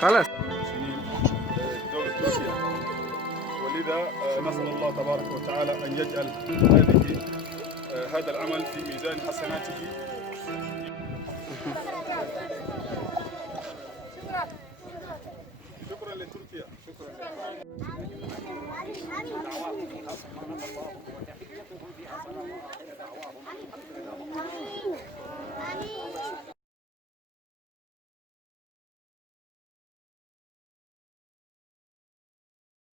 خلاص. ولذا آه، نسأل الله تبارك وتعالى أن يجعل هذه آه، هذا العمل في ميزان حسناته. 妈咪妈咪妈咪哄